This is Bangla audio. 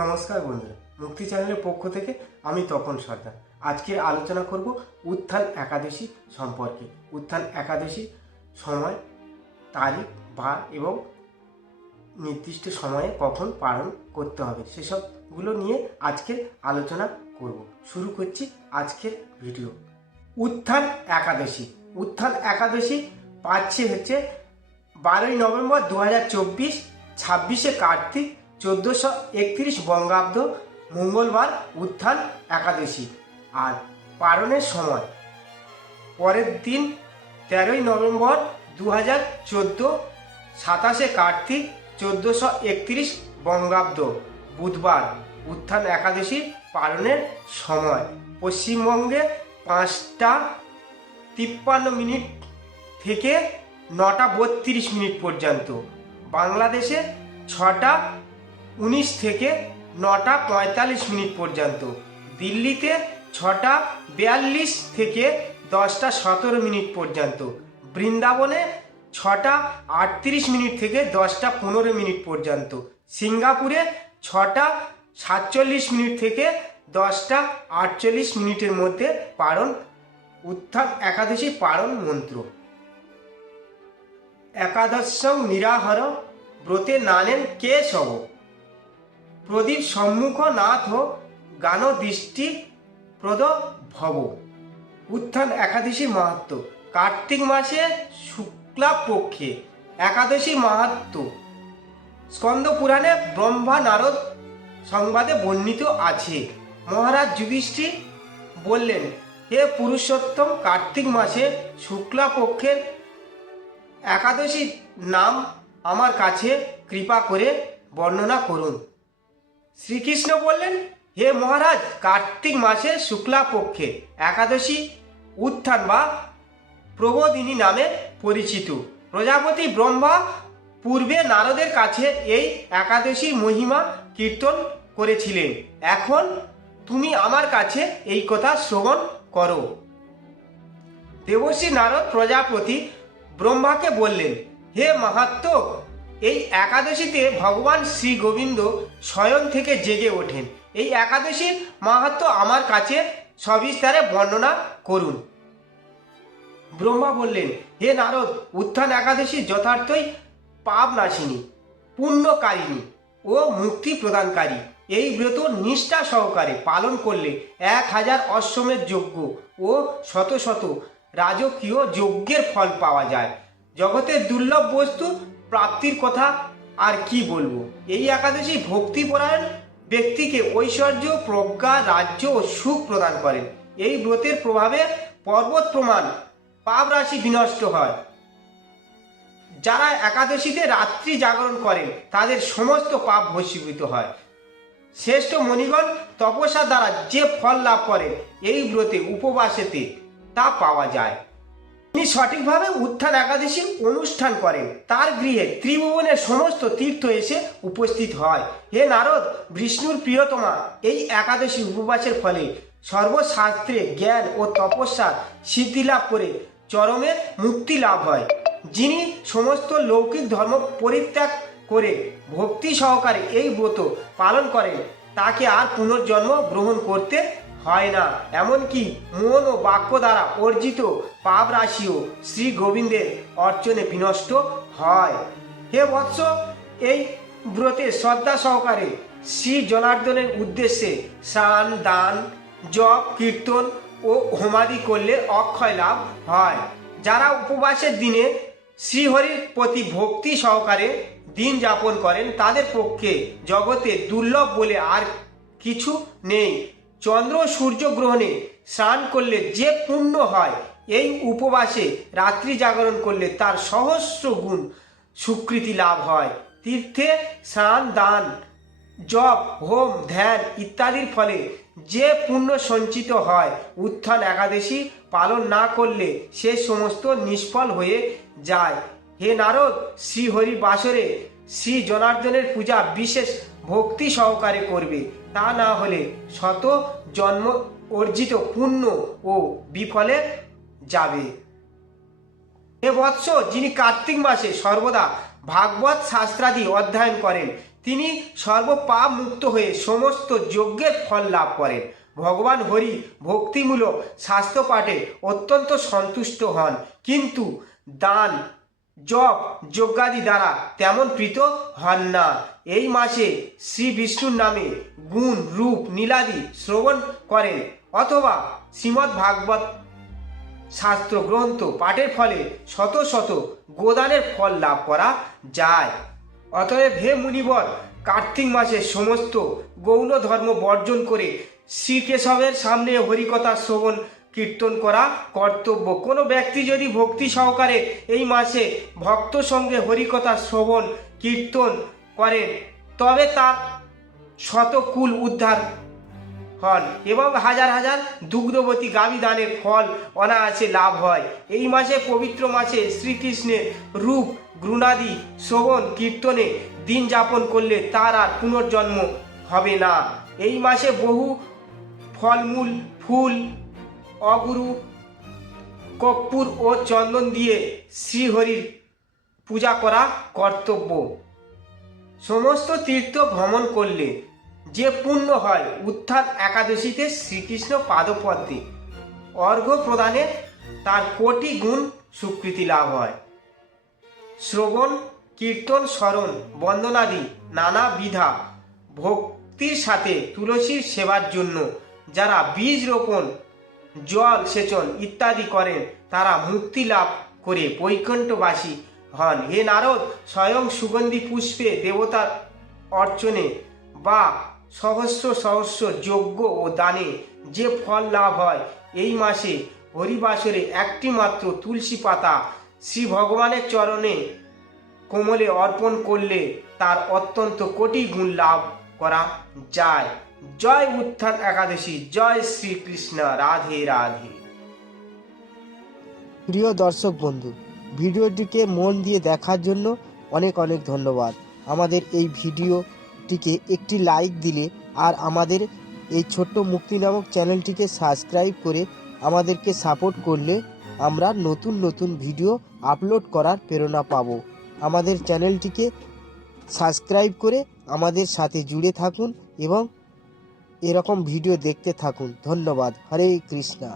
নমস্কার বন্ধুরা, মুক্তি চ্যানেলের পক্ষ থেকে আমি তপন সর্দার। আজকে আলোচনা করব উত্থান একাদশী সম্পর্কে। উত্থান একাদশী সময়, তারিখ, বার এবং নির্দিষ্ট সময়ে কখন পালন করতে হবে সেসবগুলো নিয়ে আজকের আলোচনা করব। শুরু করছি আজকের ভিডিও। উত্থান একাদশী। উত্থান একাদশী পাচ্ছে হচ্ছে 12ই নভেম্বর 2024, 26শে কার্তিক 1431 বঙ্গাব্দ, মঙ্গলবার উত্থান একাদশী। আর পালনের সময় পরের দিন 13ই নভেম্বর 2014, 27শে কার্তিক 1431 বঙ্গাব্দ, বুধবার উত্থান একাদশী পালনের সময় পশ্চিমবঙ্গে 5টা 53 থেকে 9টা 32 পর্যন্ত, বাংলাদেশে 6টা 19 থেকে 9টা 45 পর্যন্ত, দিল্লিতে 6টা 42 থেকে 10টা 17 পর্যন্ত, বৃন্দাবনে 6টা 38 থেকে 10টা 15 পর্যন্ত, সিঙ্গাপুরে 6টা 47 থেকে 10টা 48 মধ্যে পালন উত্থান একাদশী পালন মন্ত্র। একাদশং নিরাহার ব্রতে নানেন কেশব, প্রদীপ সম্মুখ নাথ গান দৃষ্টি প্রদ ভব। উত্থান একাদশী মাহাত্ম্য। কার্তিক মাসে শুক্লা পক্ষে একাদশী মাহাত্ম্য স্কন্দ পুরাণে ব্রহ্মা নারদ সংবাদে বর্ণিত আছে। মহারাজ যুধিষ্ঠির বললেন, হে পুরুষোত্তম, কার্তিক মাসে শুক্লা পক্ষের একাদশী নাম আমার কাছে কৃপা করে বর্ণনা করুন। শ্রীকৃষ্ণ বললেন, হে মহারাজ, কার্তিক মাসে শুক্লা পক্ষে একাদশী উত্থান বা প্রবোধিনী নামে পরিচিত। প্রজাপতি ব্রহ্মা পূর্বে নারদের কাছে এই একাদশী মহিমা কীর্তন করেছিলেন। এখন তুমি আমার কাছে এই কথা শ্রবণ করো। দেবর্ষি নারদ প্রজাপতি ব্রহ্মাকে বললেন, হে মাহাত্ম, এই একাদশীতে ভগবান শ্রী গোবিন্দ শয়ন থেকে জেগে ওঠেন। এই একাদশীর মাহাত্ম আমার কাছে সবিস্তারে বর্ণনা করুন। ব্রহ্মা বললেন, হে নারদ, উত্থান একাদশী যথার্থই পাপ নাশিনী, পুণ্যকারিণী ও মুক্তি প্রদানকারী। এই ব্রত নিষ্ঠা সহকারে পালন করলে 1000 অশ্বমেধ যজ্ঞ ও শত শত রাজকীয় যজ্ঞের ফল পাওয়া যায়। জগতের দুর্লভ বস্তু প্রাপ্তির কথা আর কি বলবো। এই একাদশী ভক্তিপরায়ণ ব্যক্তিকে ঐশ্বর্য, প্রজ্ঞা, রাজ্য ও সুখ প্রদান করেন। এই ব্রতের প্রভাবে পর্বত প্রমাণ পাপ রাশি বিনষ্ট হয়। যারা একাদশীতে রাত্রি জাগরণ করেন তাদের সমস্ত পাপ ভস্মীভূত হয়। শ্রেষ্ঠ মণিগণ তপস্যা দ্বারা যে ফল লাভ করেন এই ব্রতে উপবাসেতে তা পাওয়া যায়। তিনি সঠিকভাবে উত্থান একাদশী অনুষ্ঠান করেন, তার গৃহে ত্রিভুবনের সমস্ত তীর্থ এসে উপস্থিত হয়। হে নারদ, বিষ্ণুর প্রিয়তমা, এই একাদশী উপবাসের ফলে সর্বশাস্ত্রে জ্ঞান ও তপস্যার সিদ্ধি লাভ করে চরমে মুক্তি লাভ হয়। যিনি সমস্ত লৌকিক ধর্ম পরিত্যাগ করে ভক্তি সহকারে এই ব্রত পালন করেন তাকে আর পুনর্জন্ম গ্রহণ করতে হয় না। এমনকি মন ও বাক্য দ্বারা অর্জিত পাপ রাশিও শ্রী গোবিন্দের অর্চনে বিনষ্ট হয়। হে বৎস, এই ব্রতে শ্রদ্ধা সহকারে শ্রী জনার্দনের উদ্দেশ্যে স্নান, দান, জপ, কীর্তন ও হোমাদি করলে অক্ষয় লাভ হয়। যারা উপবাসের দিনে শ্রীহরির প্রতি ভক্তি সহকারে দিন যাপন করেন তাদের পক্ষে জগতে দুর্লভ বলে আর কিছু নেই। চন্দ্র সূর্য গ্রহণে স্নান করলে যে পুণ্য হয়, এই উপবাসে রাত্রি জাগরণ করলে তার সহস্র গুণ স্বীকৃতি লাভ হয়। তীর্থে স্নান, দান, জপ, হোম, ধ্যান ইত্যাদির ফলে যে পুণ্য সঞ্চিত হয়, উত্থান একাদশী পালন না করলে সে সমস্ত নিষ্ফল হয়ে যায়। হে নারদ, শ্রীহরি বাসরে শ্রী জনার্দনের পূজা বিশেষ ভক্তি সহকারে করবে, তা না হলে শত জন্ম অর্জিত পুণ্য ও বিফলে যাবে। হে বৎস, যিনি কার্তিক মাসে সর্বদা ভাগবত শাস্ত্রাদি অধ্যয়ন করেন তিনি সর্বপাপ মুক্ত হয়ে সমস্ত যজ্ঞের ফল লাভ করেন। ভগবান হরি ভক্তিমূলক শাস্ত্র পাঠে অত্যন্ত সন্তুষ্ট হন, কিন্তু দান জপ যজ্ঞাদি দ্বারা তেমন প্রীত হন না। এই মাসে শ্রী বিষ্ণুর নামে গুণ রূপ নীলাদি শ্রবণ করেন অথবা শ্রীমদ্ ভাগবত শাস্ত্র গ্রন্থ পাঠের ফলে শত শত গোদানের ফল লাভ করা যায়। অতএব হে মুনিবর, কার্তিক মাসে সমস্ত গৌণ ধর্ম বর্জন করে শ্রীকেশবের সামনে হরিকথা শ্রবণ কীর্তন করা কর্তব্য। কোনো ব্যক্তি যদি ভক্তি সহকারে এই মাসে ভক্ত সঙ্গে হরিকথা শ্রবণ কীর্তন করেন তবে তার শতকুল উদ্ধার হন এবং হাজার হাজার দুগ্ধবতী গাভী দানের ফল অনায়াসে লাভ হয়। এই মাসে পবিত্র মাসে শ্রীকৃষ্ণের রূপ গুণাদি শ্রবণ কীর্তনে দিন যাপন করলে তার আর পুনর্জন্ম হবে না। এই মাসে বহু ফলমূল ফুল অগুরু কর্পূর ও চন্দন দিয়ে শ্রীহরির পূজা করা কর্তব্য। সমস্ত তীর্থ ভ্রমণ করলে যে পুণ্য হয়, উত্থান একাদশীতে শ্রীকৃষ্ণ পাদপদ্মে অর্ঘ্য প্রদানে তার কোটি গুণ স্বীকৃতি লাভ হয়। শ্রবণ কীর্তন স্মরণ বন্দনাদি নানা বিধা ভক্তির সাথে তুলসীর সেবার জন্য যারা বীজ রোপণ জল সেচন ইত্যাদি করেন তারা মুক্তি লাভ করে বৈকুণ্ঠবাসী হন। হে নারদ, স্বয়ং সুগন্ধি পুষ্পে দেবতার অর্চনে বা সহস্র সহস্র যজ্ঞ ও দানে যে ফল লাভ হয়, এই মাসে হরিবাসরে একটি মাত্র তুলসী পাতা শ্রী ভগবানের চরণে কোমলে অর্পণ করলে তার অত্যন্ত কোটি গুণ লাভ করা যায়। জয় উত্থান একাদশী, জয় শ্রীকৃষ্ণ, রাধে রাধে। প্রিয় দর্শক বন্ধু, ভিডিওটিকে মন দিয়ে দেখার জন্য অনেক অনেক ধন্যবাদ। আমাদের এই ভিডিওটিকে একটি লাইক দিলে আর আমাদের এই ছোট্ট মুক্তি নামক চ্যানেলটিকে সাবস্ক্রাইব করে আমাদেরকে সাপোর্ট করলে আমরা নতুন নতুন ভিডিও আপলোড করার প্রেরণা পাব। আমাদের চ্যানেলটিকে সাবস্ক্রাইব করে আমাদের সাথে জুড়ে থাকুন এবং এরকম ভিডিও দেখতে থাকুন। ধন্যবাদ। হরে কৃষ্ণা।